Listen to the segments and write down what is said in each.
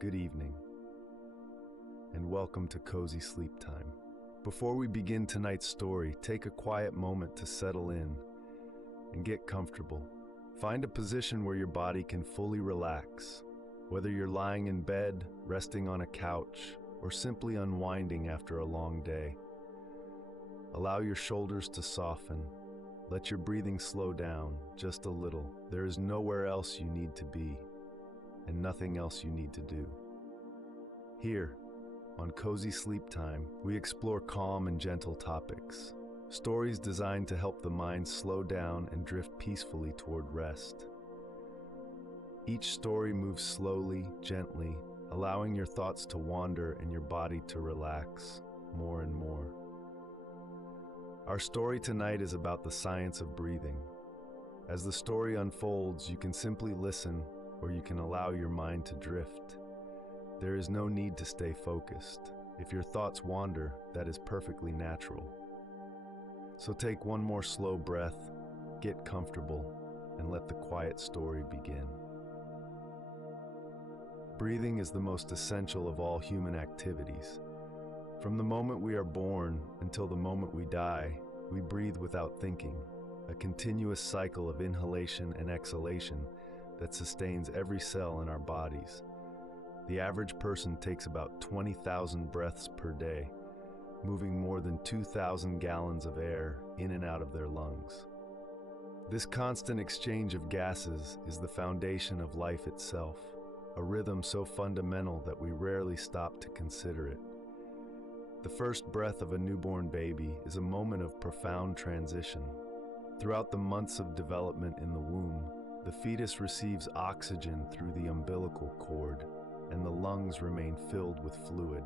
good evening, and welcome to Cozy Sleep Time. Before we begin tonight's story, take a quiet moment to settle in and get comfortable. Find a position where your body can fully relax, whether you're lying in bed, resting on a couch, or simply unwinding after a long day. Allow your shoulders to soften. Let your breathing slow down just a little. There is nowhere else you need to be, and nothing else you need to do. Here, on Cozy Sleep Time, we explore calm and gentle topics, stories designed to help the mind slow down and drift peacefully toward rest. Each story moves slowly, gently, allowing your thoughts to wander and your body to relax more and more. Our story tonight is about the science of breathing. As the story unfolds, you can simply listen, or you can allow your mind to drift. There is no need to stay focused. If your thoughts wander, that is perfectly natural. So take one more slow breath, get comfortable, and let the quiet story begin. Breathing is the most essential of all human activities. From the moment we are born until the moment we die, we breathe without thinking, a continuous cycle of inhalation and exhalation that sustains every cell in our bodies. The average person takes about 20,000 breaths per day, moving more than 2,000 gallons of air in and out of their lungs. This constant exchange of gases is the foundation of life itself, a rhythm so fundamental that we rarely stop to consider it. The first breath of a newborn baby is a moment of profound transition. Throughout the months of development in the womb, the fetus receives oxygen through the umbilical cord, and the lungs remain filled with fluid.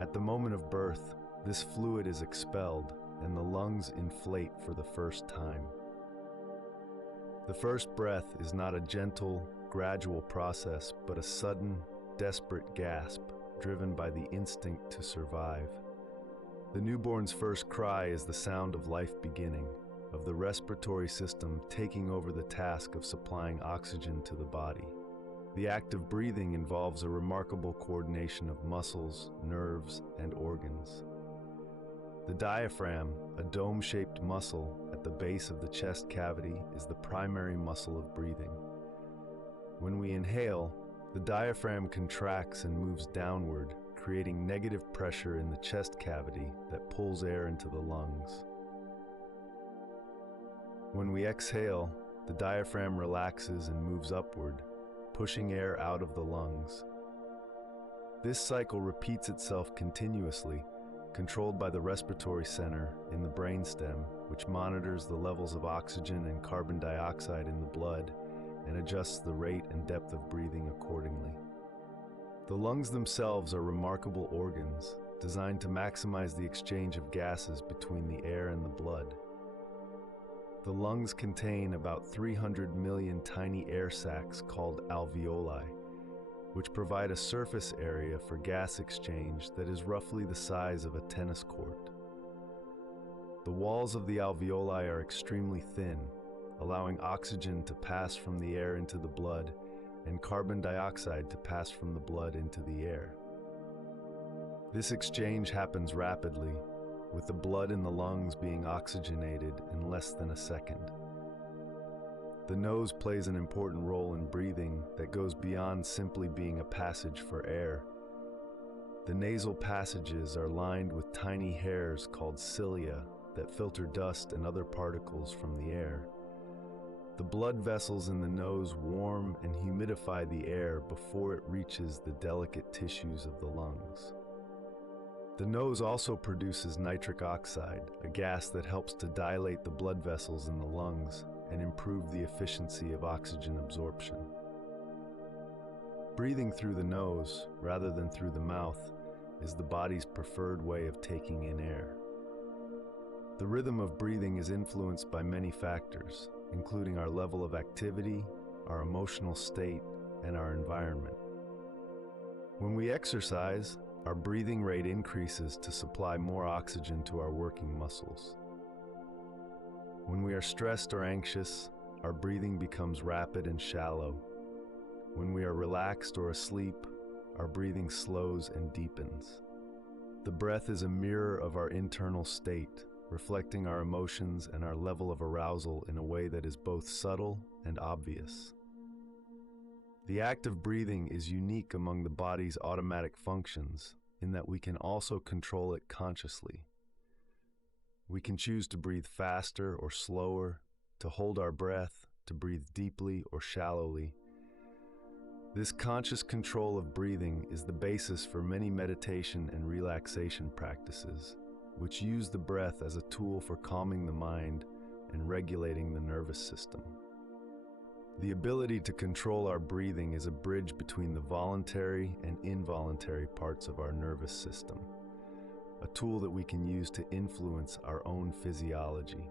At the moment of birth, this fluid is expelled, and the lungs inflate for the first time. The first breath is not a gentle, gradual process, but a sudden, desperate gasp, driven by the instinct to survive. The newborn's first cry is the sound of life beginning, of the respiratory system taking over the task of supplying oxygen to the body. The act of breathing involves a remarkable coordination of muscles, nerves, and organs. The diaphragm, a dome-shaped muscle at the base of the chest cavity, is the primary muscle of breathing. When we inhale, the diaphragm contracts and moves downward, creating negative pressure in the chest cavity that pulls air into the lungs. When we exhale, the diaphragm relaxes and moves upward, pushing air out of the lungs. This cycle repeats itself continuously, controlled by the respiratory center in the brainstem, which monitors the levels of oxygen and carbon dioxide in the blood and adjusts the rate and depth of breathing accordingly. The lungs themselves are remarkable organs, designed to maximize the exchange of gases between the air and the blood. The lungs contain about 300 million tiny air sacs called alveoli, which provide a surface area for gas exchange that is roughly the size of a tennis court. The walls of the alveoli are extremely thin, allowing oxygen to pass from the air into the blood and carbon dioxide to pass from the blood into the air. This exchange happens rapidly, with the blood in the lungs being oxygenated in less than a second. The nose plays an important role in breathing that goes beyond simply being a passage for air. The nasal passages are lined with tiny hairs called cilia that filter dust and other particles from the air. The blood vessels in the nose warm and humidify the air before it reaches the delicate tissues of the lungs. The nose also produces nitric oxide, a gas that helps to dilate the blood vessels in the lungs and improve the efficiency of oxygen absorption. Breathing through the nose, rather than through the mouth, is the body's preferred way of taking in air. The rhythm of breathing is influenced by many factors, including our level of activity, our emotional state, and our environment. When we exercise, our breathing rate increases to supply more oxygen to our working muscles. When we are stressed or anxious, our breathing becomes rapid and shallow. When we are relaxed or asleep, our breathing slows and deepens. The breath is a mirror of our internal state, reflecting our emotions and our level of arousal in a way that is both subtle and obvious. The act of breathing is unique among the body's automatic functions in that we can also control it consciously. We can choose to breathe faster or slower, to hold our breath, to breathe deeply or shallowly. This conscious control of breathing is the basis for many meditation and relaxation practices, which use the breath as a tool for calming the mind and regulating the nervous system. The ability to control our breathing is a bridge between the voluntary and involuntary parts of our nervous system, a tool that we can use to influence our own physiology.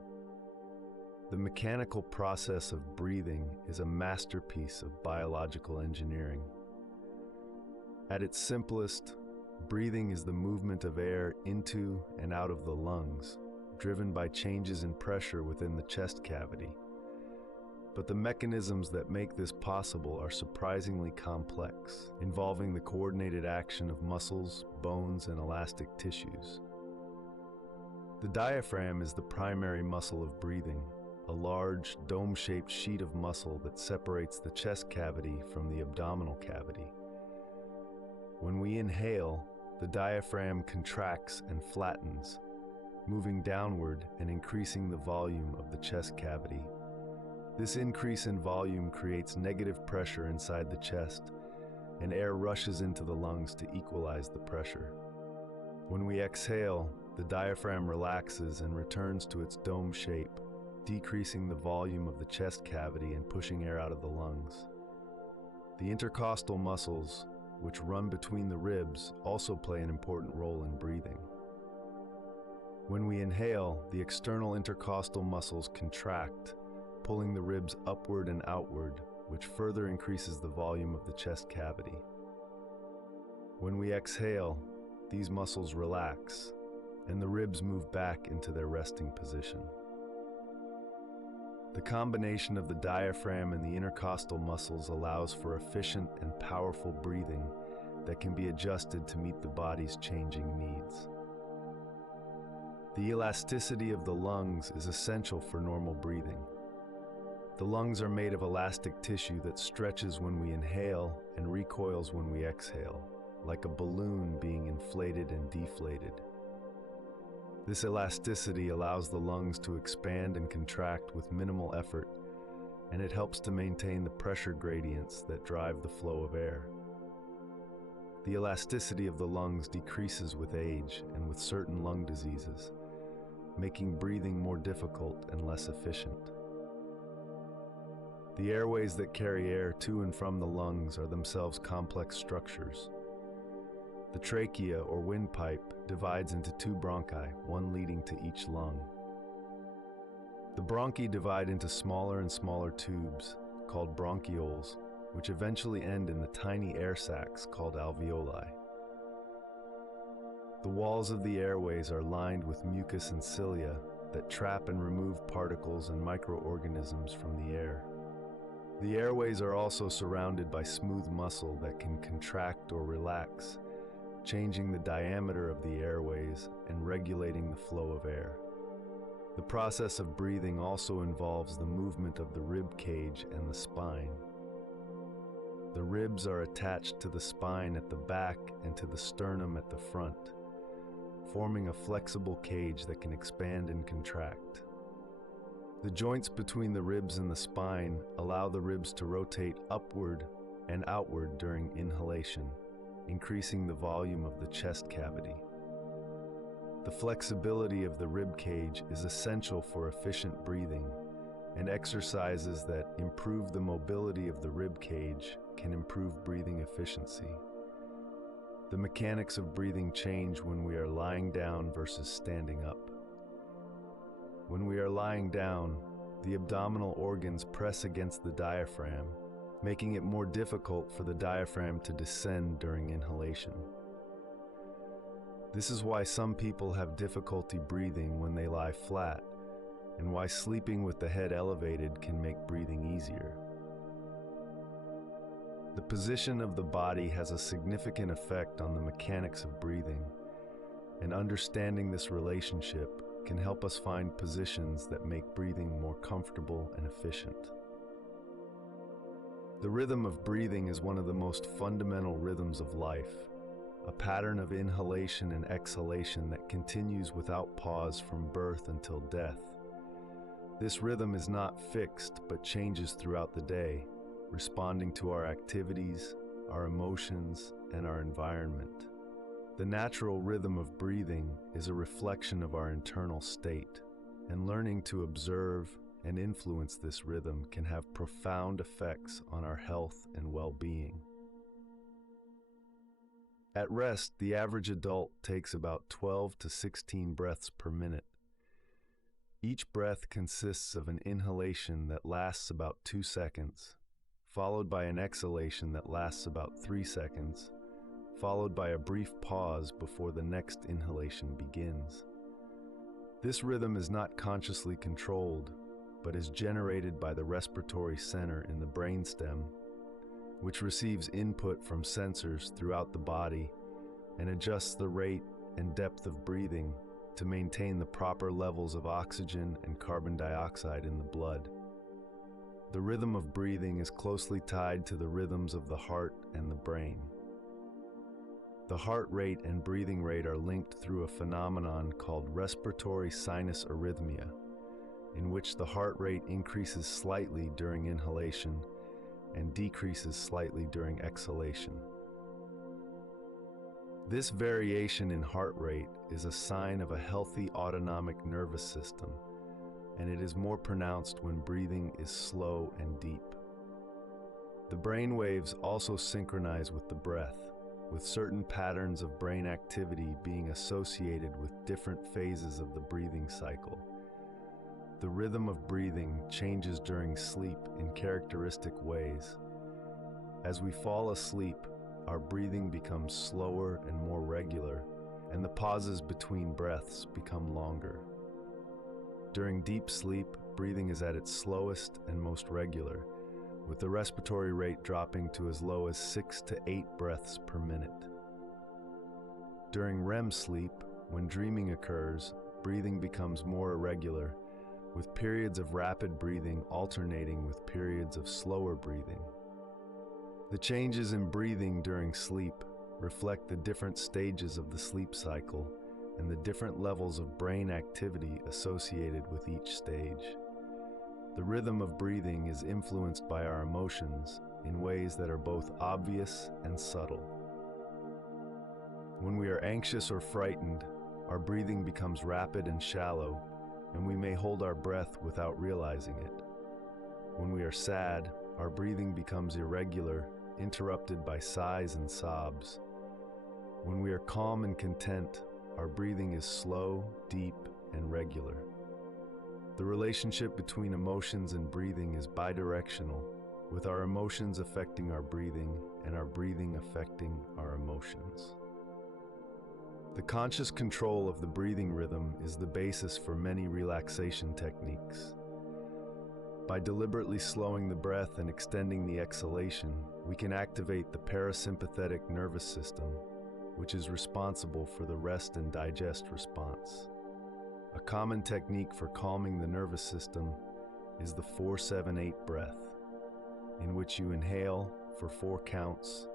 The mechanical process of breathing is a masterpiece of biological engineering. At its simplest, breathing is the movement of air into and out of the lungs, driven by changes in pressure within the chest cavity. But the mechanisms that make this possible are surprisingly complex, involving the coordinated action of muscles, bones, and elastic tissues. The diaphragm is the primary muscle of breathing, a large, dome-shaped sheet of muscle that separates the chest cavity from the abdominal cavity. When we inhale, the diaphragm contracts and flattens, moving downward and increasing the volume of the chest cavity. This increase in volume creates negative pressure inside the chest, and air rushes into the lungs to equalize the pressure. When we exhale, the diaphragm relaxes and returns to its dome shape, decreasing the volume of the chest cavity and pushing air out of the lungs. The intercostal muscles, which run between the ribs, also play an important role in breathing. When we inhale, the external intercostal muscles contract, pulling the ribs upward and outward, which further increases the volume of the chest cavity. When we exhale, these muscles relax, and the ribs move back into their resting position. The combination of the diaphragm and the intercostal muscles allows for efficient and powerful breathing that can be adjusted to meet the body's changing needs. The elasticity of the lungs is essential for normal breathing. The lungs are made of elastic tissue that stretches when we inhale and recoils when we exhale, like a balloon being inflated and deflated. This elasticity allows the lungs to expand and contract with minimal effort, and it helps to maintain the pressure gradients that drive the flow of air. The elasticity of the lungs decreases with age and with certain lung diseases, making breathing more difficult and less efficient. The airways that carry air to and from the lungs are themselves complex structures. The trachea, or windpipe, divides into two bronchi, one leading to each lung. The bronchi divide into smaller and smaller tubes, called bronchioles, which eventually end in the tiny air sacs called alveoli. The walls of the airways are lined with mucus and cilia that trap and remove particles and microorganisms from the air. The airways are also surrounded by smooth muscle that can contract or relax, changing the diameter of the airways and regulating the flow of air. The process of breathing also involves the movement of the rib cage and the spine. The ribs are attached to the spine at the back and to the sternum at the front, forming a flexible cage that can expand and contract. The joints between the ribs and the spine allow the ribs to rotate upward and outward during inhalation, increasing the volume of the chest cavity. The flexibility of the rib cage is essential for efficient breathing, and exercises that improve the mobility of the rib cage can improve breathing efficiency. The mechanics of breathing change when we are lying down versus standing up. When we are lying down, the abdominal organs press against the diaphragm, making it more difficult for the diaphragm to descend during inhalation. This is why some people have difficulty breathing when they lie flat, and why sleeping with the head elevated can make breathing easier. The position of the body has a significant effect on the mechanics of breathing, and understanding this relationship can help us find positions that make breathing more comfortable and efficient. The rhythm of breathing is one of the most fundamental rhythms of life, a pattern of inhalation and exhalation that continues without pause from birth until death. This rhythm is not fixed but changes throughout the day, responding to our activities, our emotions, and our environment. The natural rhythm of breathing is a reflection of our internal state, and learning to observe and influence this rhythm can have profound effects on our health and well-being. At rest, the average adult takes about 12 to 16 breaths per minute. Each breath consists of an inhalation that lasts about 2 seconds, followed by an exhalation that lasts about 3 seconds, followed by a brief pause before the next inhalation begins. This rhythm is not consciously controlled, but is generated by the respiratory center in the brainstem, which receives input from sensors throughout the body and adjusts the rate and depth of breathing to maintain the proper levels of oxygen and carbon dioxide in the blood. The rhythm of breathing is closely tied to the rhythms of the heart and the brain. The heart rate and breathing rate are linked through a phenomenon called respiratory sinus arrhythmia, in which the heart rate increases slightly during inhalation and decreases slightly during exhalation. This variation in heart rate is a sign of a healthy autonomic nervous system, and it is more pronounced when breathing is slow and deep. The brain waves also synchronize with the breath, with certain patterns of brain activity being associated with different phases of the breathing cycle. The rhythm of breathing changes during sleep in characteristic ways. As we fall asleep, our breathing becomes slower and more regular, and the pauses between breaths become longer. During deep sleep, breathing is at its slowest and most regular, with the respiratory rate dropping to as low as 6 to 8 breaths per minute. During REM sleep, when dreaming occurs, breathing becomes more irregular, with periods of rapid breathing alternating with periods of slower breathing. The changes in breathing during sleep reflect the different stages of the sleep cycle and the different levels of brain activity associated with each stage. The rhythm of breathing is influenced by our emotions in ways that are both obvious and subtle. When we are anxious or frightened, our breathing becomes rapid and shallow, and we may hold our breath without realizing it. When we are sad, our breathing becomes irregular, interrupted by sighs and sobs. When we are calm and content, our breathing is slow, deep, and regular. The relationship between emotions and breathing is bidirectional, with our emotions affecting our breathing and our breathing affecting our emotions. The conscious control of the breathing rhythm is the basis for many relaxation techniques. By deliberately slowing the breath and extending the exhalation, we can activate the parasympathetic nervous system, which is responsible for the rest and digest response. A common technique for calming the nervous system is the 4-7-8 breath, in which you inhale for 4 counts,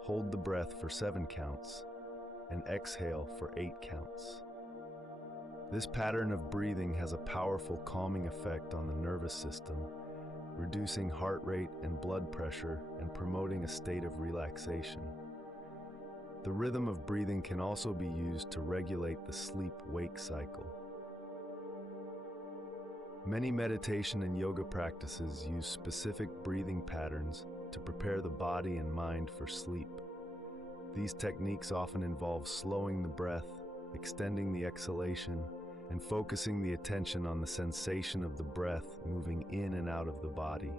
hold the breath for 7 counts, and exhale for 8 counts. This pattern of breathing has a powerful calming effect on the nervous system, reducing heart rate and blood pressure and promoting a state of relaxation. The rhythm of breathing can also be used to regulate the sleep-wake cycle. Many meditation and yoga practices use specific breathing patterns to prepare the body and mind for sleep. These techniques often involve slowing the breath, extending the exhalation, and focusing the attention on the sensation of the breath moving in and out of the body.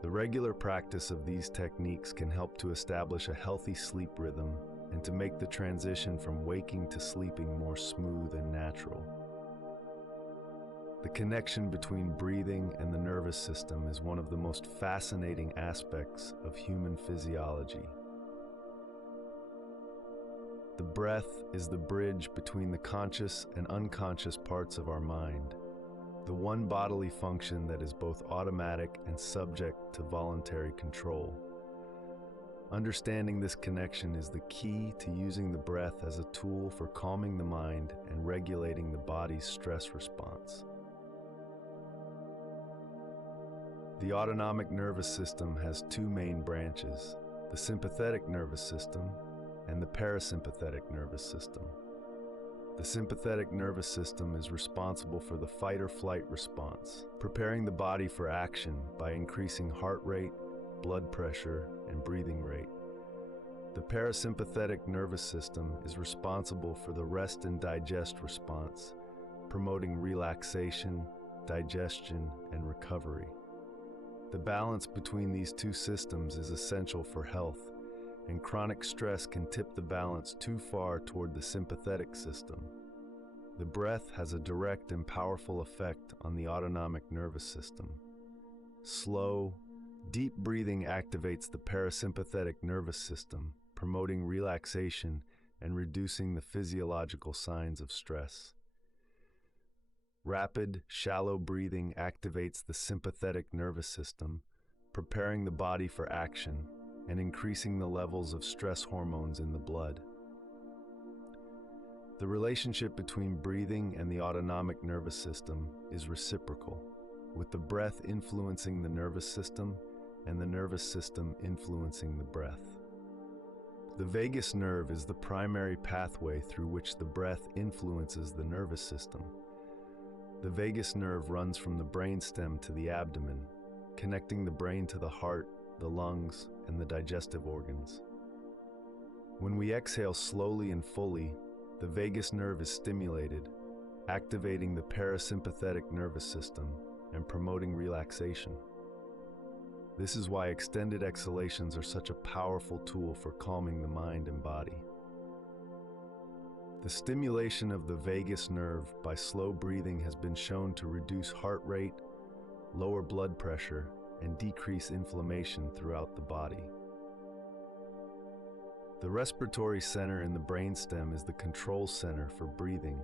The regular practice of these techniques can help to establish a healthy sleep rhythm and to make the transition from waking to sleeping more smooth and natural. The connection between breathing and the nervous system is one of the most fascinating aspects of human physiology. The breath is the bridge between the conscious and unconscious parts of our mind, the one bodily function that is both automatic and subject to voluntary control. Understanding this connection is the key to using the breath as a tool for calming the mind and regulating the body's stress response. The autonomic nervous system has two main branches, the sympathetic nervous system and the parasympathetic nervous system. The sympathetic nervous system is responsible for the fight or flight response, preparing the body for action by increasing heart rate, blood pressure, and breathing rate. The parasympathetic nervous system is responsible for the rest and digest response, promoting relaxation, digestion, and recovery. The balance between these two systems is essential for health, and chronic stress can tip the balance too far toward the sympathetic system. The breath has a direct and powerful effect on the autonomic nervous system. Slow, deep breathing activates the parasympathetic nervous system, promoting relaxation and reducing the physiological signs of stress. Rapid, shallow breathing activates the sympathetic nervous system, preparing the body for action and increasing the levels of stress hormones in the blood. The relationship between breathing and the autonomic nervous system is reciprocal, with the breath influencing the nervous system and the nervous system influencing the breath. The vagus nerve is the primary pathway through which the breath influences the nervous system. The vagus nerve runs from the brainstem to the abdomen, connecting the brain to the heart, the lungs, and the digestive organs. When we exhale slowly and fully, the vagus nerve is stimulated, activating the parasympathetic nervous system and promoting relaxation. This is why extended exhalations are such a powerful tool for calming the mind and body. The stimulation of the vagus nerve by slow breathing has been shown to reduce heart rate, lower blood pressure, and decrease inflammation throughout the body. The respiratory center in the brainstem is the control center for breathing.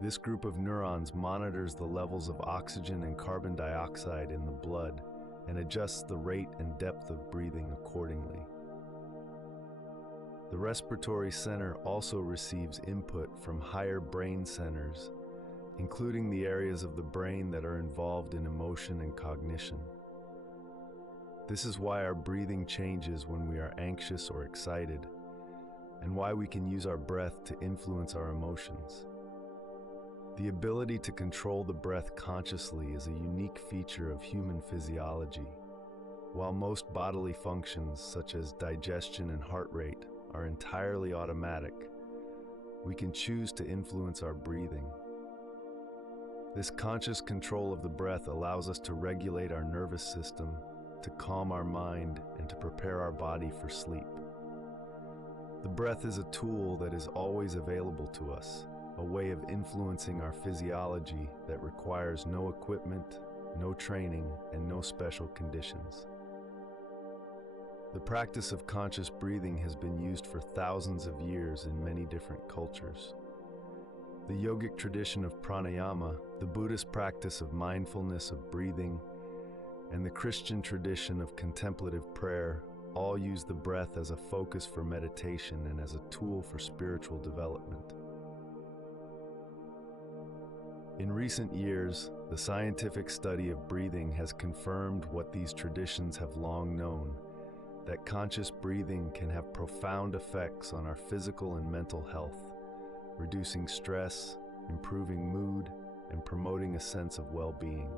This group of neurons monitors the levels of oxygen and carbon dioxide in the blood and adjusts the rate and depth of breathing accordingly. The respiratory center also receives input from higher brain centers, including the areas of the brain that are involved in emotion and cognition. This is why our breathing changes when we are anxious or excited, and why we can use our breath to influence our emotions. The ability to control the breath consciously is a unique feature of human physiology. While most bodily functions, such as digestion and heart rate, are entirely automatic, we can choose to influence our breathing. This conscious control of the breath allows us to regulate our nervous system, to calm our mind, and to prepare our body for sleep. The breath is a tool that is always available to us, a way of influencing our physiology that requires no equipment, no training, and no special conditions. The practice of conscious breathing has been used for thousands of years in many different cultures. The yogic tradition of pranayama, the Buddhist practice of mindfulness of breathing, and the Christian tradition of contemplative prayer all use the breath as a focus for meditation and as a tool for spiritual development. In recent years, the scientific study of breathing has confirmed what these traditions have long known, that conscious breathing can have profound effects on our physical and mental health, reducing stress, improving mood, and promoting a sense of well-being.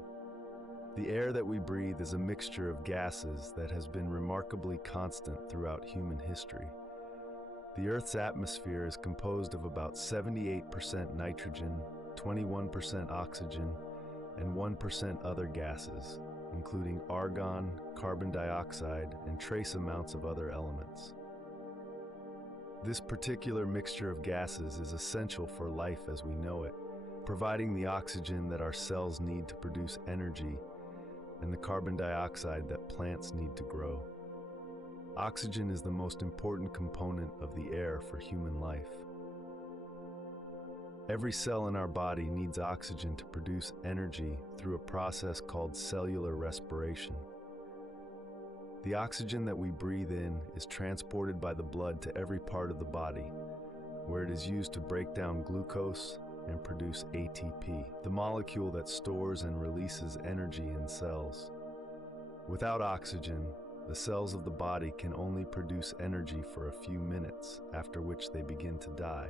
The air that we breathe is a mixture of gases that has been remarkably constant throughout human history. The Earth's atmosphere is composed of about 78% nitrogen, 21% oxygen, and 1% other gases, including argon, carbon dioxide, and trace amounts of other elements. This particular mixture of gases is essential for life as we know it, providing the oxygen that our cells need to produce energy and the carbon dioxide that plants need to grow. Oxygen is the most important component of the air for human life. Every cell in our body needs oxygen to produce energy through a process called cellular respiration. The oxygen that we breathe in is transported by the blood to every part of the body, where it is used to break down glucose and produce ATP, the molecule that stores and releases energy in cells. Without oxygen, the cells of the body can only produce energy for a few minutes, after which they begin to die.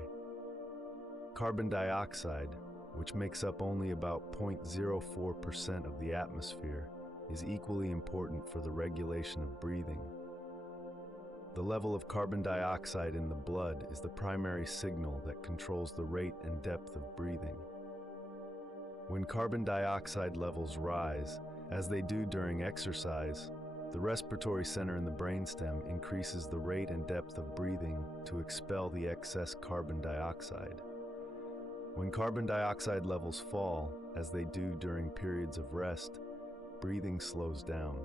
Carbon dioxide, which makes up only about 0.04% of the atmosphere, is equally important for the regulation of breathing. The level of carbon dioxide in the blood is the primary signal that controls the rate and depth of breathing. When carbon dioxide levels rise, as they do during exercise, the respiratory center in the brainstem increases the rate and depth of breathing to expel the excess carbon dioxide. When carbon dioxide levels fall, as they do during periods of rest, breathing slows down.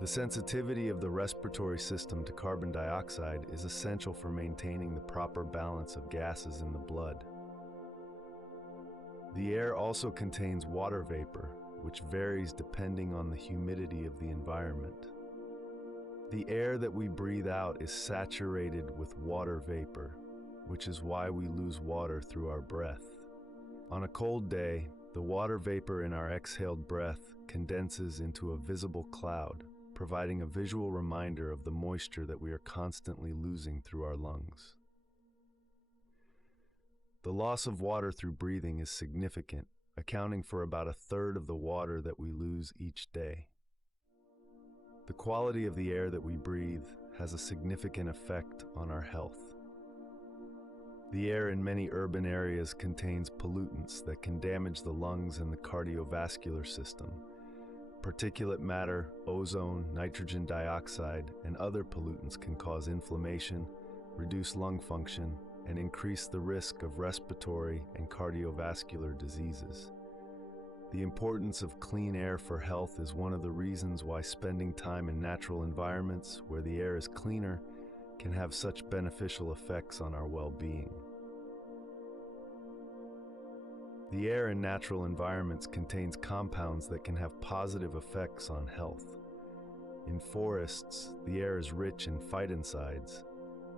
The sensitivity of the respiratory system to carbon dioxide is essential for maintaining the proper balance of gases in the blood. The air also contains water vapor, which varies depending on the humidity of the environment. The air that we breathe out is saturated with water vapor, which is why we lose water through our breath. On a cold day, the water vapor in our exhaled breath condenses into a visible cloud, providing a visual reminder of the moisture that we are constantly losing through our lungs. The loss of water through breathing is significant, accounting for about a third of the water that we lose each day. The quality of the air that we breathe has a significant effect on our health. The air in many urban areas contains pollutants that can damage the lungs and the cardiovascular system. Particulate matter, ozone, nitrogen dioxide, and other pollutants can cause inflammation, reduce lung function, and increase the risk of respiratory and cardiovascular diseases. The importance of clean air for health is one of the reasons why spending time in natural environments where the air is cleaner can have such beneficial effects on our well-being. The air in natural environments contains compounds that can have positive effects on health. In forests, the air is rich in phytoncides,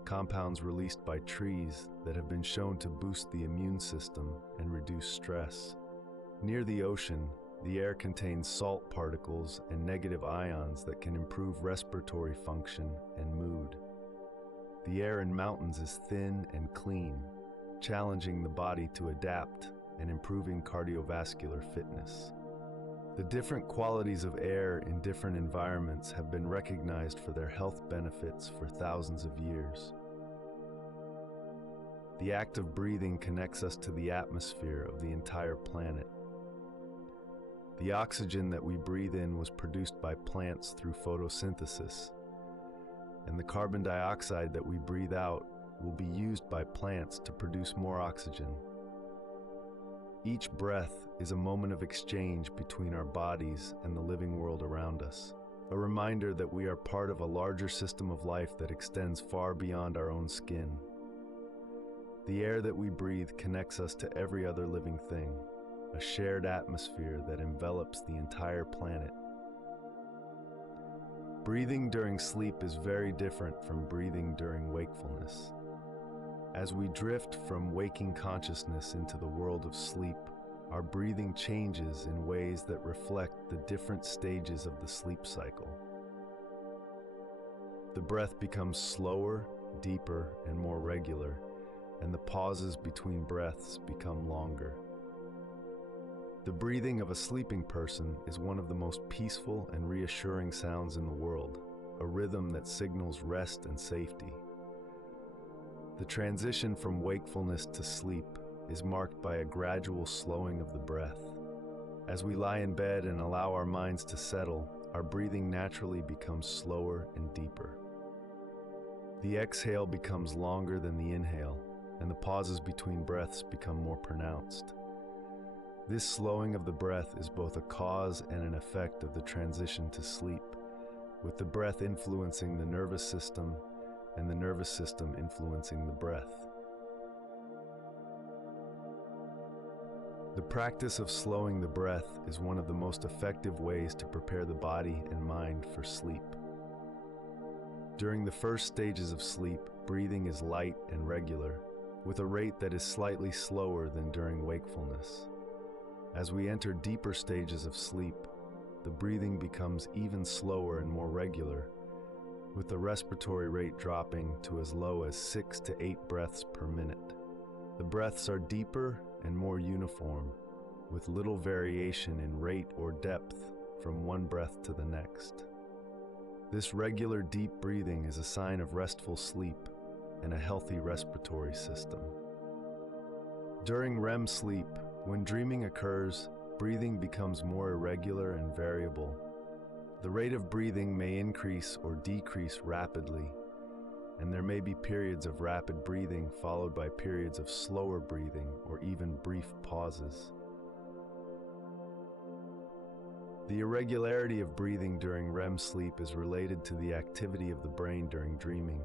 compounds released by trees that have been shown to boost the immune system and reduce stress. Near the ocean, the air contains salt particles and negative ions that can improve respiratory function and mood. The air in mountains is thin and clean, challenging the body to adapt and improving cardiovascular fitness. The different qualities of air in different environments have been recognized for their health benefits for thousands of years. The act of breathing connects us to the atmosphere of the entire planet. The oxygen that we breathe in was produced by plants through photosynthesis, and the carbon dioxide that we breathe out will be used by plants to produce more oxygen. Each breath is a moment of exchange between our bodies and the living world around us, a reminder that we are part of a larger system of life that extends far beyond our own skin. The air that we breathe connects us to every other living thing, a shared atmosphere that envelops the entire planet. Breathing during sleep is very different from breathing during wakefulness. As we drift from waking consciousness into the world of sleep, our breathing changes in ways that reflect the different stages of the sleep cycle. The breath becomes slower, deeper, and more regular, and the pauses between breaths become longer. The breathing of a sleeping person is one of the most peaceful and reassuring sounds in the world, a rhythm that signals rest and safety. The transition from wakefulness to sleep is marked by a gradual slowing of the breath. As we lie in bed and allow our minds to settle, our breathing naturally becomes slower and deeper. The exhale becomes longer than the inhale, and the pauses between breaths become more pronounced. This slowing of the breath is both a cause and an effect of the transition to sleep, with the breath influencing the nervous system and the nervous system influencing the breath. The practice of slowing the breath is one of the most effective ways to prepare the body and mind for sleep. During the first stages of sleep, breathing is light and regular, with a rate that is slightly slower than during wakefulness. As we enter deeper stages of sleep, the breathing becomes even slower and more regular, with the respiratory rate dropping to as low as 6 to 8 breaths per minute. The breaths are deeper and more uniform, with little variation in rate or depth from one breath to the next. This regular deep breathing is a sign of restful sleep and a healthy respiratory system. During REM sleep, when dreaming occurs, breathing becomes more irregular and variable. The rate of breathing may increase or decrease rapidly, and there may be periods of rapid breathing followed by periods of slower breathing or even brief pauses. The irregularity of breathing during REM sleep is related to the activity of the brain during dreaming,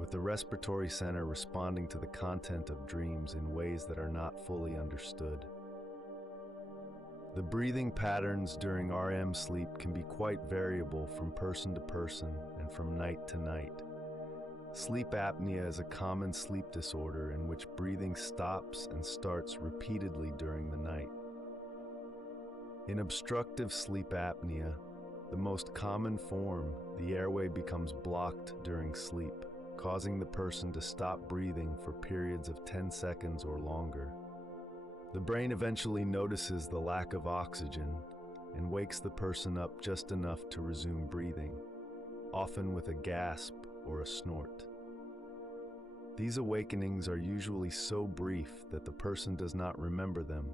with the respiratory center responding to the content of dreams in ways that are not fully understood. The breathing patterns during REM sleep can be quite variable from person to person and from night to night. Sleep apnea is a common sleep disorder in which breathing stops and starts repeatedly during the night. In obstructive sleep apnea, the most common form, the airway becomes blocked during sleep, causing the person to stop breathing for periods of 10 seconds or longer. The brain eventually notices the lack of oxygen and wakes the person up just enough to resume breathing, often with a gasp or a snort. These awakenings are usually so brief that the person does not remember them,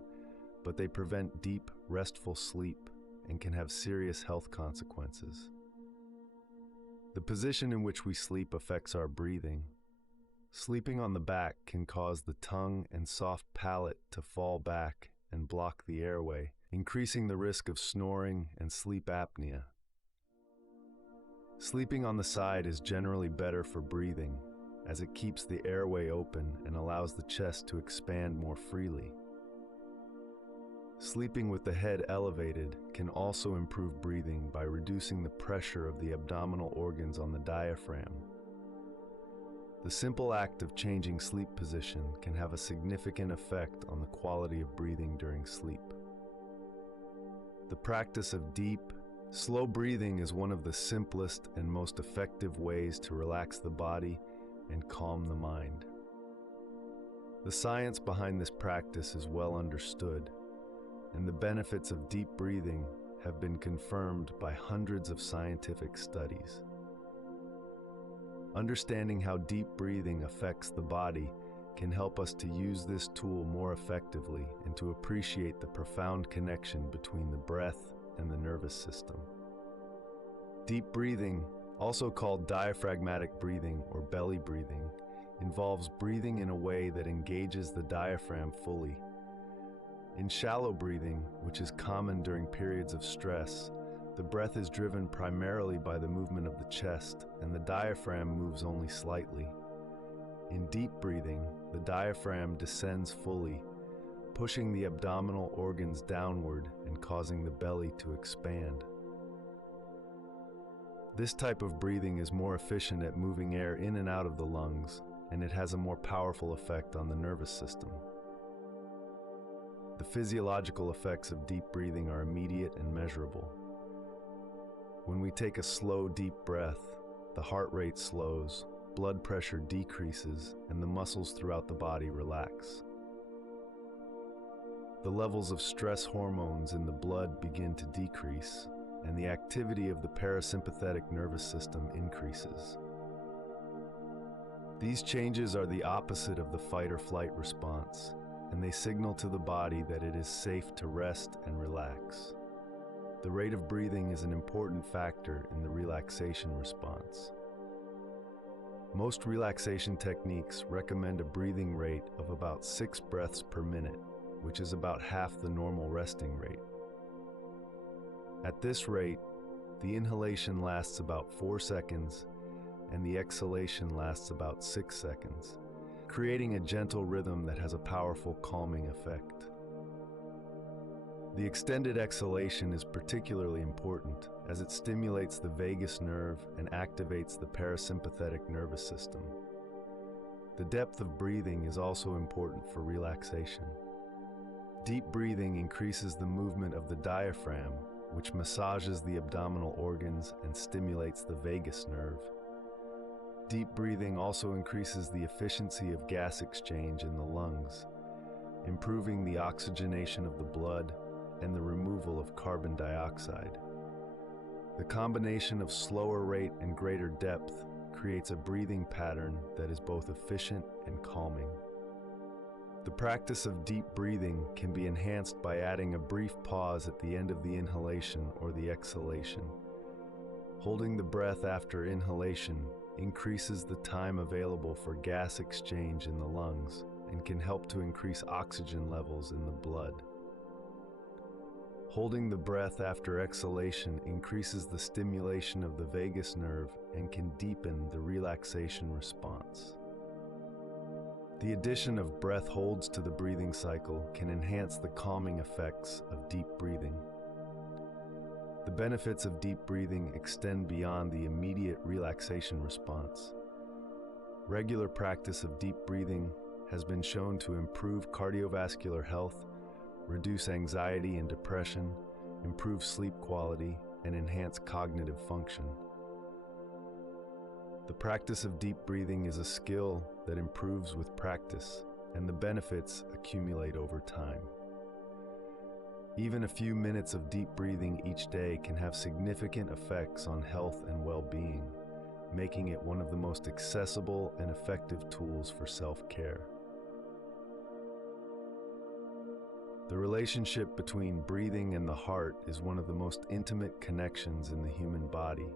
but they prevent deep, restful sleep and can have serious health consequences. The position in which we sleep affects our breathing. Sleeping on the back can cause the tongue and soft palate to fall back and block the airway, increasing the risk of snoring and sleep apnea. Sleeping on the side is generally better for breathing, as it keeps the airway open and allows the chest to expand more freely. Sleeping with the head elevated can also improve breathing by reducing the pressure of the abdominal organs on the diaphragm. The simple act of changing sleep position can have a significant effect on the quality of breathing during sleep. The practice of deep, slow breathing is one of the simplest and most effective ways to relax the body and calm the mind. The science behind this practice is well understood, and the benefits of deep breathing have been confirmed by hundreds of scientific studies. Understanding how deep breathing affects the body can help us to use this tool more effectively and to appreciate the profound connection between the breath and the nervous system. Deep breathing, also called diaphragmatic breathing or belly breathing, involves breathing in a way that engages the diaphragm fully. In shallow breathing, which is common during periods of stress, the breath is driven primarily by the movement of the chest, and the diaphragm moves only slightly. In deep breathing, the diaphragm descends fully, pushing the abdominal organs downward and causing the belly to expand. This type of breathing is more efficient at moving air in and out of the lungs, and it has a more powerful effect on the nervous system. The physiological effects of deep breathing are immediate and measurable. When we take a slow, deep breath, the heart rate slows, blood pressure decreases, and the muscles throughout the body relax. The levels of stress hormones in the blood begin to decrease, and the activity of the parasympathetic nervous system increases. These changes are the opposite of the fight or flight response, and they signal to the body that it is safe to rest and relax. The rate of breathing is an important factor in the relaxation response. Most relaxation techniques recommend a breathing rate of about 6 breaths per minute, which is about half the normal resting rate. At this rate, the inhalation lasts about 4 seconds and the exhalation lasts about 6 seconds, creating a gentle rhythm that has a powerful calming effect. The extended exhalation is particularly important as it stimulates the vagus nerve and activates the parasympathetic nervous system. The depth of breathing is also important for relaxation. Deep breathing increases the movement of the diaphragm, which massages the abdominal organs and stimulates the vagus nerve. Deep breathing also increases the efficiency of gas exchange in the lungs, improving the oxygenation of the blood and the removal of carbon dioxide. The combination of slower rate and greater depth creates a breathing pattern that is both efficient and calming. The practice of deep breathing can be enhanced by adding a brief pause at the end of the inhalation or the exhalation. Holding the breath after inhalation increases the time available for gas exchange in the lungs and can help to increase oxygen levels in the blood. Holding the breath after exhalation increases the stimulation of the vagus nerve and can deepen the relaxation response. The addition of breath holds to the breathing cycle can enhance the calming effects of deep breathing. The benefits of deep breathing extend beyond the immediate relaxation response. Regular practice of deep breathing has been shown to improve cardiovascular health, reduce anxiety and depression, improve sleep quality, and enhance cognitive function. The practice of deep breathing is a skill that improves with practice, and the benefits accumulate over time. Even a few minutes of deep breathing each day can have significant effects on health and well-being, making it one of the most accessible and effective tools for self-care. The relationship between breathing and the heart is one of the most intimate connections in the human body.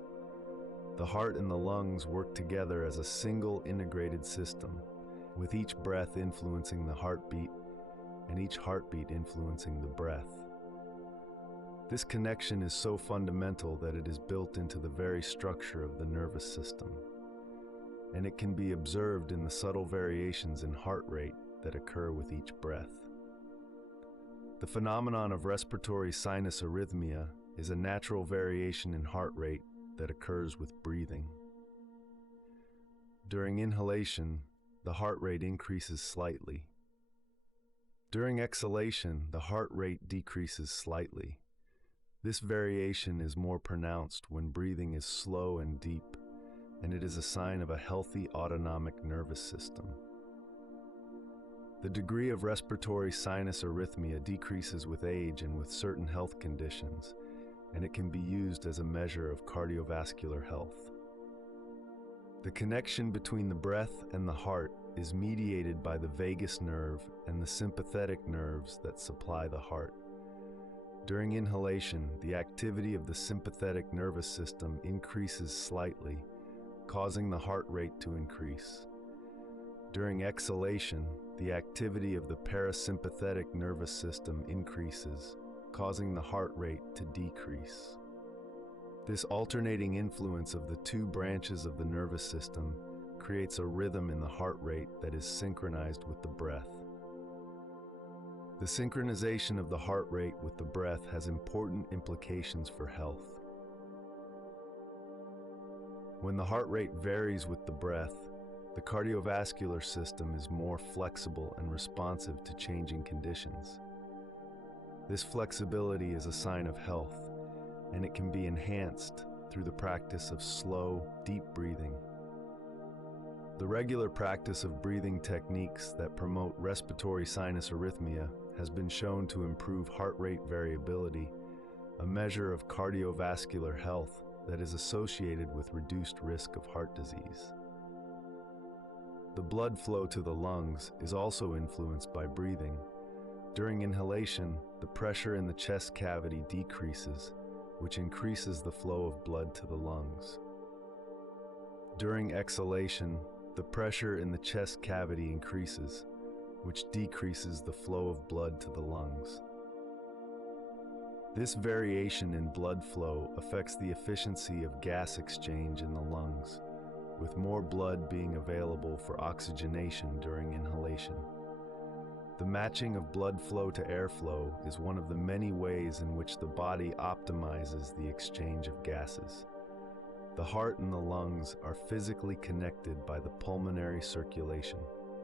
The heart and the lungs work together as a single integrated system, with each breath influencing the heartbeat and each heartbeat influencing the breath. This connection is so fundamental that it is built into the very structure of the nervous system, and it can be observed in the subtle variations in heart rate that occur with each breath. The phenomenon of respiratory sinus arrhythmia is a natural variation in heart rate that occurs with breathing. During inhalation, the heart rate increases slightly. During exhalation, the heart rate decreases slightly. This variation is more pronounced when breathing is slow and deep, and it is a sign of a healthy autonomic nervous system. The degree of respiratory sinus arrhythmia decreases with age and with certain health conditions, and it can be used as a measure of cardiovascular health. The connection between the breath and the heart is mediated by the vagus nerve and the sympathetic nerves that supply the heart. During inhalation, the activity of the sympathetic nervous system increases slightly, causing the heart rate to increase. During exhalation, the activity of the parasympathetic nervous system increases, causing the heart rate to decrease. This alternating influence of the two branches of the nervous system creates a rhythm in the heart rate that is synchronized with the breath. The synchronization of the heart rate with the breath has important implications for health. When the heart rate varies with the breath, the cardiovascular system is more flexible and responsive to changing conditions. This flexibility is a sign of health, and it can be enhanced through the practice of slow, deep breathing. The regular practice of breathing techniques that promote respiratory sinus arrhythmia has been shown to improve heart rate variability, a measure of cardiovascular health that is associated with reduced risk of heart disease. The blood flow to the lungs is also influenced by breathing. During inhalation, the pressure in the chest cavity decreases, which increases the flow of blood to the lungs. During exhalation, the pressure in the chest cavity increases, which decreases the flow of blood to the lungs. This variation in blood flow affects the efficiency of gas exchange in the lungs, with more blood being available for oxygenation during inhalation. The matching of blood flow to airflow is one of the many ways in which the body optimizes the exchange of gases. The heart and the lungs are physically connected by the pulmonary circulation,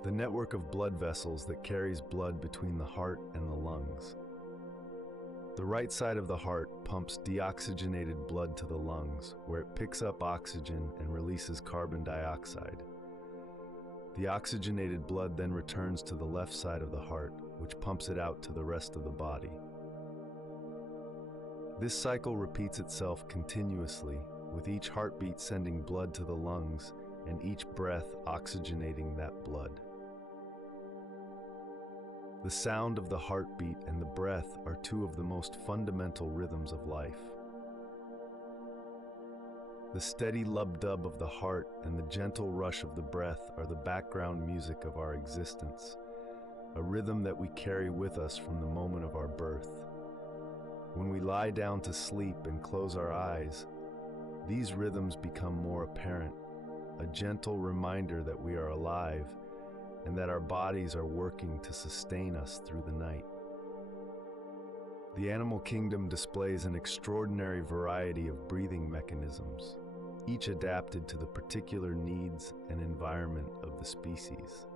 the network of blood vessels that carries blood between the heart and the lungs. The right side of the heart pumps deoxygenated blood to the lungs, where it picks up oxygen and releases carbon dioxide. The oxygenated blood then returns to the left side of the heart, which pumps it out to the rest of the body. This cycle repeats itself continuously, with each heartbeat sending blood to the lungs and each breath oxygenating that blood. The sound of the heartbeat and the breath are two of the most fundamental rhythms of life. The steady lub-dub of the heart and the gentle rush of the breath are the background music of our existence, a rhythm that we carry with us from the moment of our birth. When we lie down to sleep and close our eyes, these rhythms become more apparent, a gentle reminder that we are alive and that our bodies are working to sustain us through the night. The animal kingdom displays an extraordinary variety of breathing mechanisms, each adapted to the particular needs and environment of the species.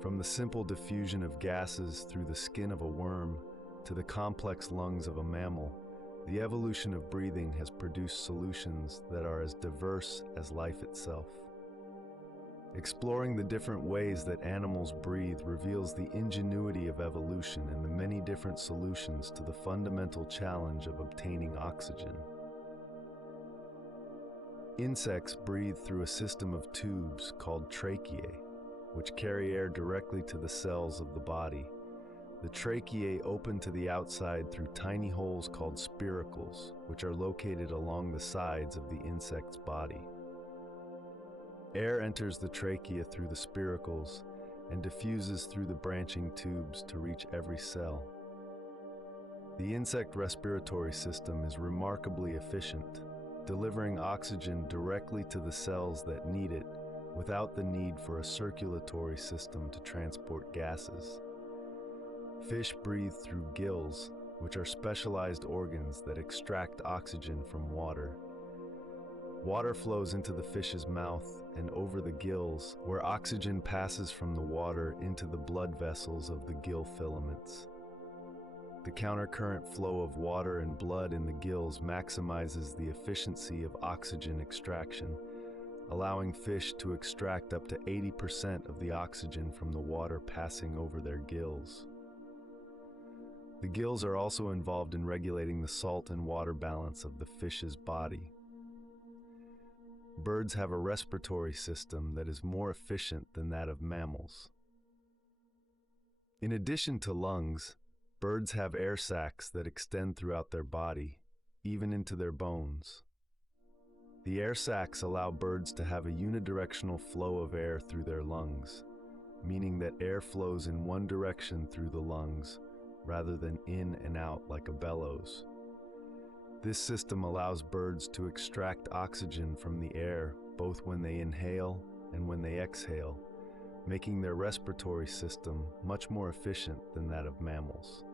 From the simple diffusion of gases through the skin of a worm to the complex lungs of a mammal, the evolution of breathing has produced solutions that are as diverse as life itself. Exploring the different ways that animals breathe reveals the ingenuity of evolution and the many different solutions to the fundamental challenge of obtaining oxygen. Insects breathe through a system of tubes called tracheae, which carry air directly to the cells of the body. The tracheae open to the outside through tiny holes called spiracles, which are located along the sides of the insect's body. Air enters the trachea through the spiracles and diffuses through the branching tubes to reach every cell. The insect respiratory system is remarkably efficient, delivering oxygen directly to the cells that need it without the need for a circulatory system to transport gases. Fish breathe through gills, which are specialized organs that extract oxygen from water. Water flows into the fish's mouth and over the gills, where oxygen passes from the water into the blood vessels of the gill filaments. The countercurrent flow of water and blood in the gills maximizes the efficiency of oxygen extraction, allowing fish to extract up to 80% of the oxygen from the water passing over their gills. The gills are also involved in regulating the salt and water balance of the fish's body. Birds have a respiratory system that is more efficient than that of mammals. In addition to lungs, birds have air sacs that extend throughout their body, even into their bones. The air sacs allow birds to have a unidirectional flow of air through their lungs, meaning that air flows in one direction through the lungs rather than in and out like a bellows. This system allows birds to extract oxygen from the air both when they inhale and when they exhale, making their respiratory system much more efficient than that of mammals.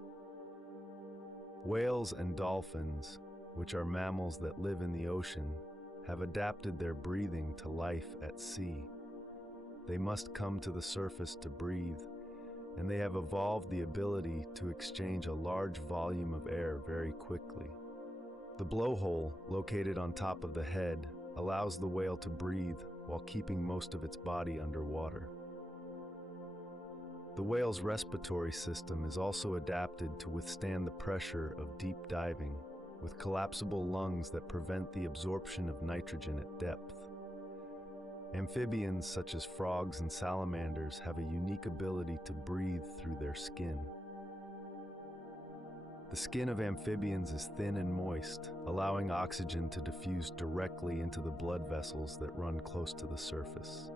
Whales and dolphins, which are mammals that live in the ocean, have adapted their breathing to life at sea. They must come to the surface to breathe, and they have evolved the ability to exchange a large volume of air very quickly. The blowhole, located on top of the head, allows the whale to breathe while keeping most of its body underwater. The whale's respiratory system is also adapted to withstand the pressure of deep diving, with collapsible lungs that prevent the absorption of nitrogen at depth. Amphibians such as frogs and salamanders have a unique ability to breathe through their skin. The skin of amphibians is thin and moist, allowing oxygen to diffuse directly into the blood vessels that run close to the surface.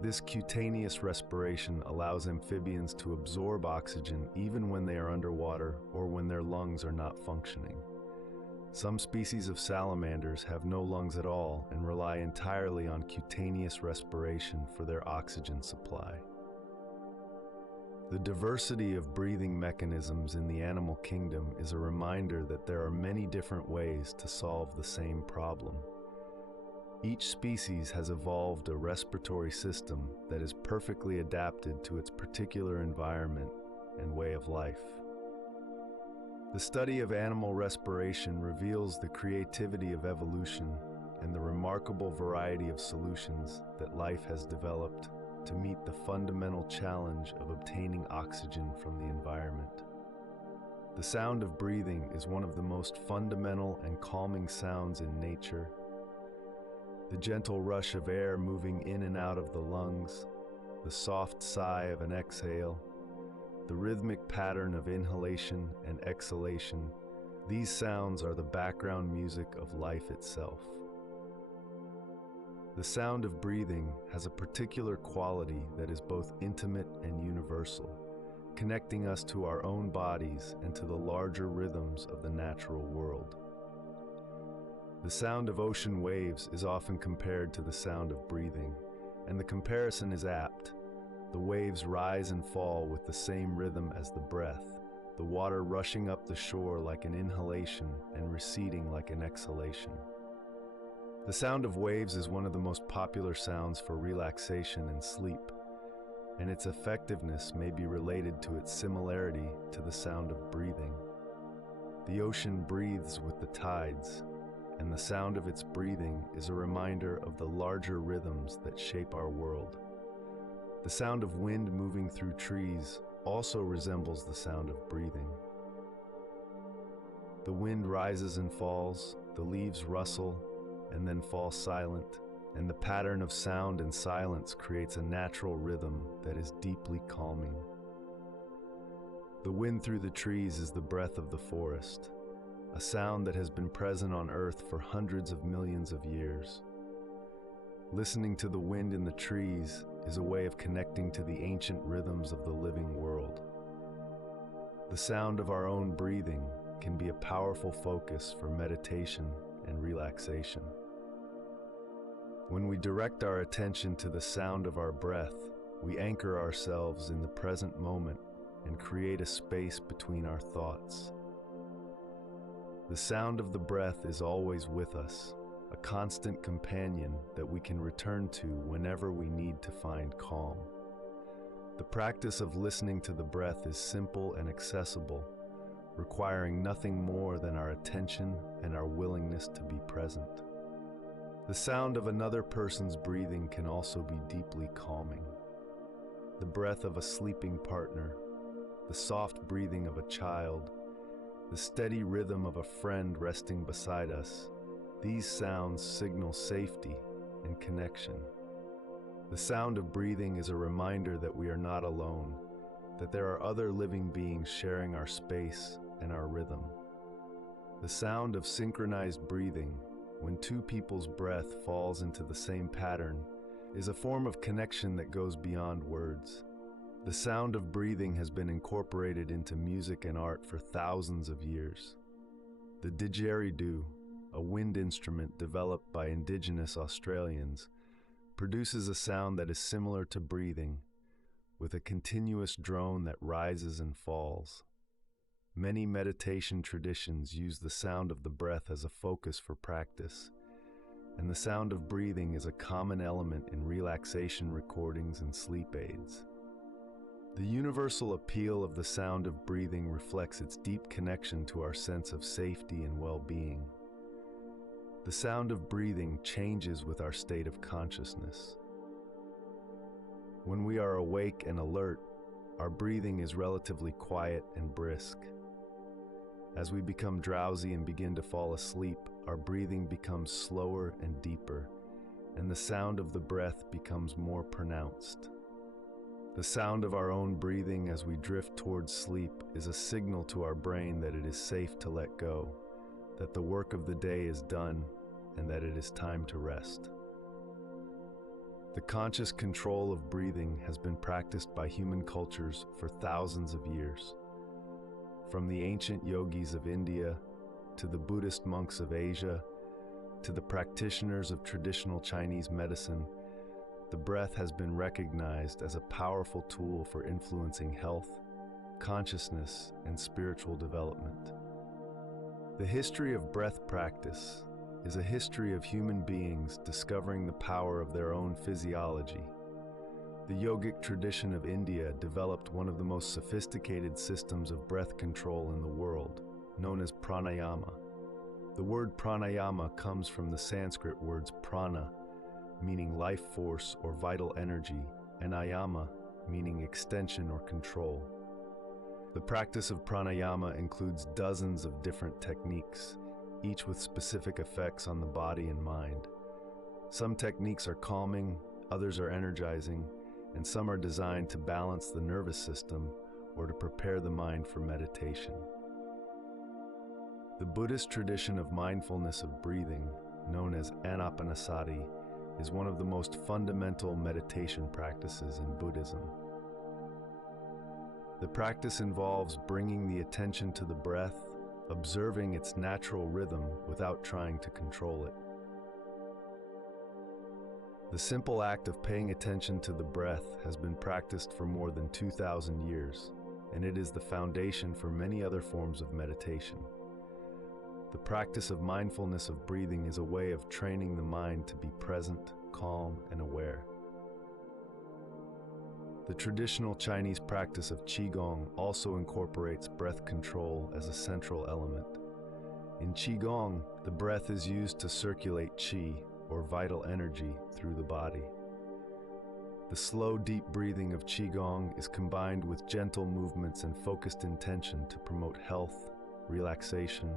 This cutaneous respiration allows amphibians to absorb oxygen even when they are underwater or when their lungs are not functioning. Some species of salamanders have no lungs at all and rely entirely on cutaneous respiration for their oxygen supply. The diversity of breathing mechanisms in the animal kingdom is a reminder that there are many different ways to solve the same problem. Each species has evolved a respiratory system that is perfectly adapted to its particular environment and way of life. The study of animal respiration reveals the creativity of evolution and the remarkable variety of solutions that life has developed to meet the fundamental challenge of obtaining oxygen from the environment. The sound of breathing is one of the most fundamental and calming sounds in nature. The gentle rush of air moving in and out of the lungs, the soft sigh of an exhale, the rhythmic pattern of inhalation and exhalation, these sounds are the background music of life itself. The sound of breathing has a particular quality that is both intimate and universal, connecting us to our own bodies and to the larger rhythms of the natural world. The sound of ocean waves is often compared to the sound of breathing, and the comparison is apt. The waves rise and fall with the same rhythm as the breath, the water rushing up the shore like an inhalation and receding like an exhalation. The sound of waves is one of the most popular sounds for relaxation and sleep, and its effectiveness may be related to its similarity to the sound of breathing. The ocean breathes with the tides, and the sound of its breathing is a reminder of the larger rhythms that shape our world. The sound of wind moving through trees also resembles the sound of breathing. The wind rises and falls, the leaves rustle, and then fall silent, and the pattern of sound and silence creates a natural rhythm that is deeply calming. The wind through the trees is the breath of the forest, a sound that has been present on Earth for hundreds of millions of years. Listening to the wind in the trees is a way of connecting to the ancient rhythms of the living world. The sound of our own breathing can be a powerful focus for meditation and relaxation. When we direct our attention to the sound of our breath, we anchor ourselves in the present moment and create a space between our thoughts. The sound of the breath is always with us, a constant companion that we can return to whenever we need to find calm. The practice of listening to the breath is simple and accessible, requiring nothing more than our attention and our willingness to be present. The sound of another person's breathing can also be deeply calming. The breath of a sleeping partner, the soft breathing of a child, the steady rhythm of a friend resting beside us, these sounds signal safety and connection. The sound of breathing is a reminder that we are not alone, that there are other living beings sharing our space and our rhythm. The sound of synchronized breathing, when two people's breath falls into the same pattern, is a form of connection that goes beyond words. The sound of breathing has been incorporated into music and art for thousands of years. The didgeridoo, a wind instrument developed by indigenous Australians, produces a sound that is similar to breathing, with a continuous drone that rises and falls. Many meditation traditions use the sound of the breath as a focus for practice, and the sound of breathing is a common element in relaxation recordings and sleep aids. The universal appeal of the sound of breathing reflects its deep connection to our sense of safety and well-being. The sound of breathing changes with our state of consciousness. When we are awake and alert, our breathing is relatively quiet and brisk. As we become drowsy and begin to fall asleep, our breathing becomes slower and deeper, and the sound of the breath becomes more pronounced. The sound of our own breathing as we drift towards sleep is a signal to our brain that it is safe to let go, that the work of the day is done, and that it is time to rest. The conscious control of breathing has been practiced by human cultures for thousands of years. From the ancient yogis of India, to the Buddhist monks of Asia, to the practitioners of traditional Chinese medicine, the breath has been recognized as a powerful tool for influencing health, consciousness, and spiritual development. The history of breath practice is a history of human beings discovering the power of their own physiology. The yogic tradition of India developed one of the most sophisticated systems of breath control in the world, known as pranayama. The word pranayama comes from the Sanskrit words prana, meaning life force or vital energy, and ayama, meaning extension or control. The practice of pranayama includes dozens of different techniques, each with specific effects on the body and mind. Some techniques are calming, others are energizing, and some are designed to balance the nervous system or to prepare the mind for meditation. The Buddhist tradition of mindfulness of breathing, known as anapanasati, is one of the most fundamental meditation practices in Buddhism. The practice involves bringing the attention to the breath, observing its natural rhythm without trying to control it. The simple act of paying attention to the breath has been practiced for more than 2,000 years, and it is the foundation for many other forms of meditation. The practice of mindfulness of breathing is a way of training the mind to be present, calm, and aware. The traditional Chinese practice of Qigong also incorporates breath control as a central element. In Qigong, the breath is used to circulate qi, or vital energy, through the body. The slow, deep breathing of Qigong is combined with gentle movements and focused intention to promote health, relaxation,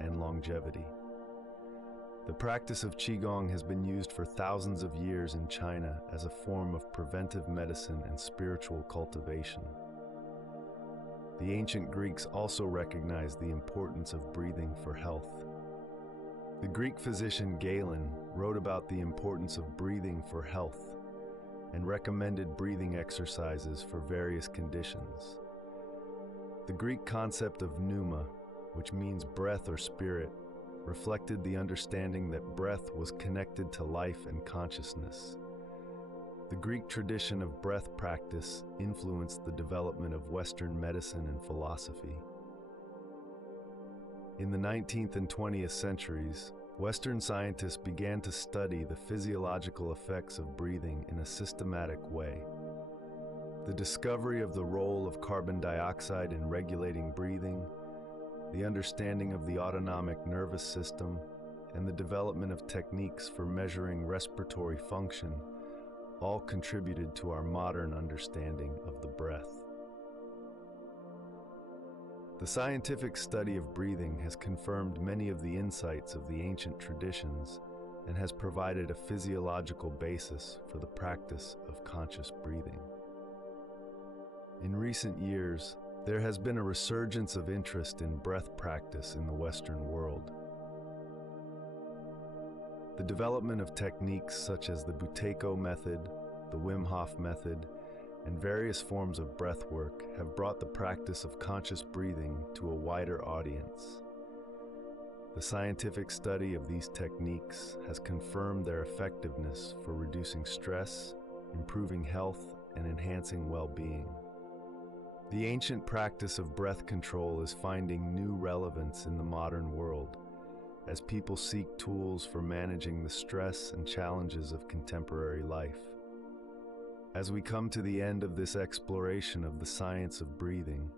and longevity. The practice of Qigong has been used for thousands of years in China as a form of preventive medicine and spiritual cultivation. The ancient Greeks also recognized the importance of breathing for health. The Greek physician Galen wrote about the importance of breathing for health and recommended breathing exercises for various conditions. The Greek concept of pneuma, which means breath or spirit, reflected the understanding that breath was connected to life and consciousness. The Greek tradition of breath practice influenced the development of Western medicine and philosophy. In the 19th and 20th centuries, Western scientists began to study the physiological effects of breathing in a systematic way. The discovery of the role of carbon dioxide in regulating breathing, the understanding of the autonomic nervous system, and the development of techniques for measuring respiratory function all contributed to our modern understanding of the breath. The scientific study of breathing has confirmed many of the insights of the ancient traditions and has provided a physiological basis for the practice of conscious breathing. In recent years, there has been a resurgence of interest in breath practice in the Western world. The development of techniques such as the Buteyko method, the Wim Hof method, and various forms of breath work have brought the practice of conscious breathing to a wider audience. The scientific study of these techniques has confirmed their effectiveness for reducing stress, improving health, and enhancing well-being. The ancient practice of breath control is finding new relevance in the modern world as people seek tools for managing the stress and challenges of contemporary life. As we come to the end of this exploration of the science of breathing,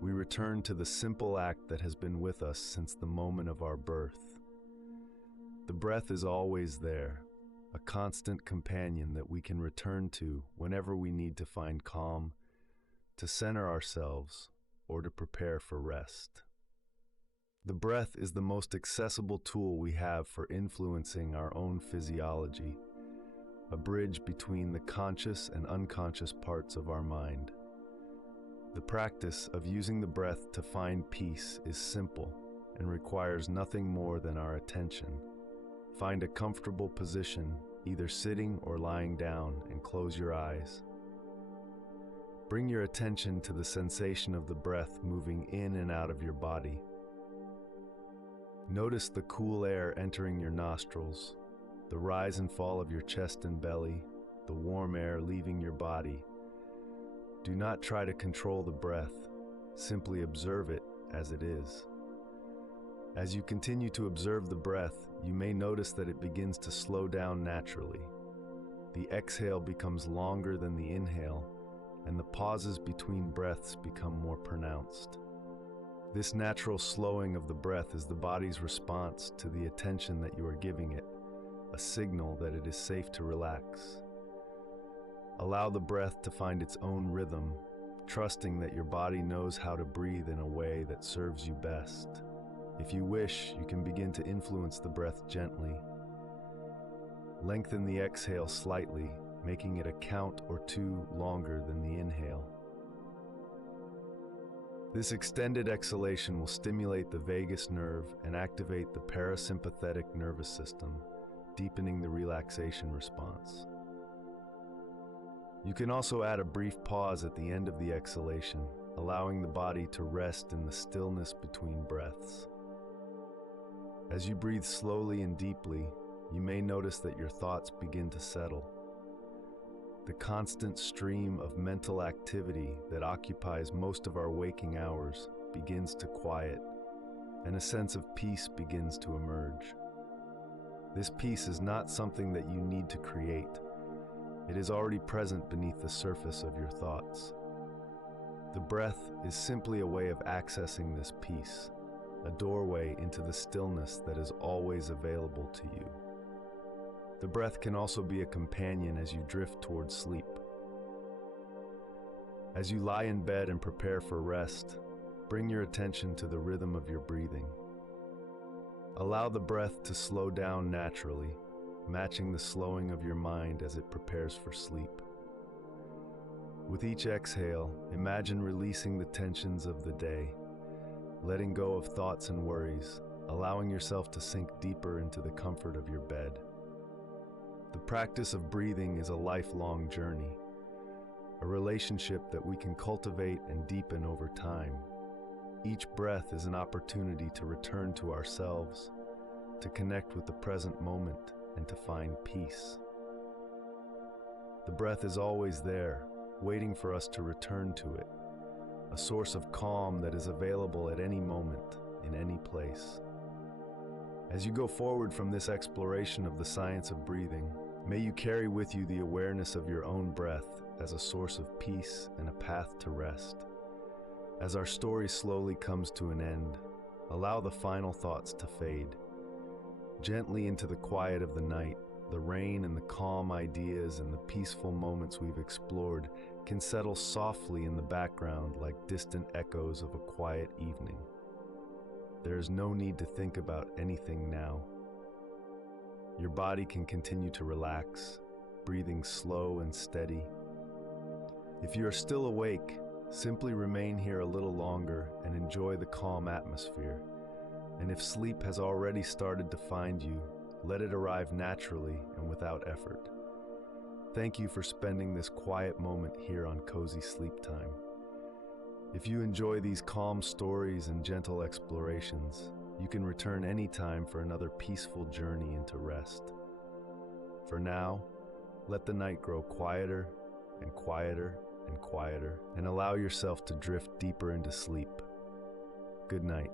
we return to the simple act that has been with us since the moment of our birth. The breath is always there, a constant companion that we can return to whenever we need to find calm, to center ourselves, or to prepare for rest. The breath is the most accessible tool we have for influencing our own physiology, a bridge between the conscious and unconscious parts of our mind. The practice of using the breath to find peace is simple and requires nothing more than our attention. Find a comfortable position, either sitting or lying down, and close your eyes. Bring your attention to the sensation of the breath moving in and out of your body. Notice the cool air entering your nostrils, the rise and fall of your chest and belly, the warm air leaving your body. Do not try to control the breath, simply observe it as it is. As you continue to observe the breath, you may notice that it begins to slow down naturally. The exhale becomes longer than the inhale, and the pauses between breaths become more pronounced. This natural slowing of the breath is the body's response to the attention that you are giving it, a signal that it is safe to relax. Allow the breath to find its own rhythm, trusting that your body knows how to breathe in a way that serves you best. If you wish, you can begin to influence the breath gently. Lengthen the exhale slightly, making it a count or two longer than the inhale. This extended exhalation will stimulate the vagus nerve and activate the parasympathetic nervous system, deepening the relaxation response. You can also add a brief pause at the end of the exhalation, allowing the body to rest in the stillness between breaths. As you breathe slowly and deeply, you may notice that your thoughts begin to settle. The constant stream of mental activity that occupies most of our waking hours begins to quiet, and a sense of peace begins to emerge. This peace is not something that you need to create. It is already present beneath the surface of your thoughts. The breath is simply a way of accessing this peace, a doorway into the stillness that is always available to you. The breath can also be a companion as you drift towards sleep. As you lie in bed and prepare for rest, bring your attention to the rhythm of your breathing. Allow the breath to slow down naturally, matching the slowing of your mind as it prepares for sleep. With each exhale, imagine releasing the tensions of the day, letting go of thoughts and worries, allowing yourself to sink deeper into the comfort of your bed. The practice of breathing is a lifelong journey, a relationship that we can cultivate and deepen over time. Each breath is an opportunity to return to ourselves, to connect with the present moment, and to find peace. The breath is always there, waiting for us to return to it, a source of calm that is available at any moment, in any place. As you go forward from this exploration of the science of breathing, may you carry with you the awareness of your own breath as a source of peace and a path to rest. As our story slowly comes to an end, allow the final thoughts to fade. Gently into the quiet of the night, the rain and the calm ideas and the peaceful moments we've explored can settle softly in the background like distant echoes of a quiet evening. There is no need to think about anything now. Your body can continue to relax, breathing slow and steady. If you are still awake, simply remain here a little longer and enjoy the calm atmosphere. And if sleep has already started to find you, let it arrive naturally and without effort. Thank you for spending this quiet moment here on Cozy Sleep Time. If you enjoy these calm stories and gentle explorations, you can return anytime for another peaceful journey into rest. For now, let the night grow quieter and quieter and quieter, and allow yourself to drift deeper into sleep. Good night.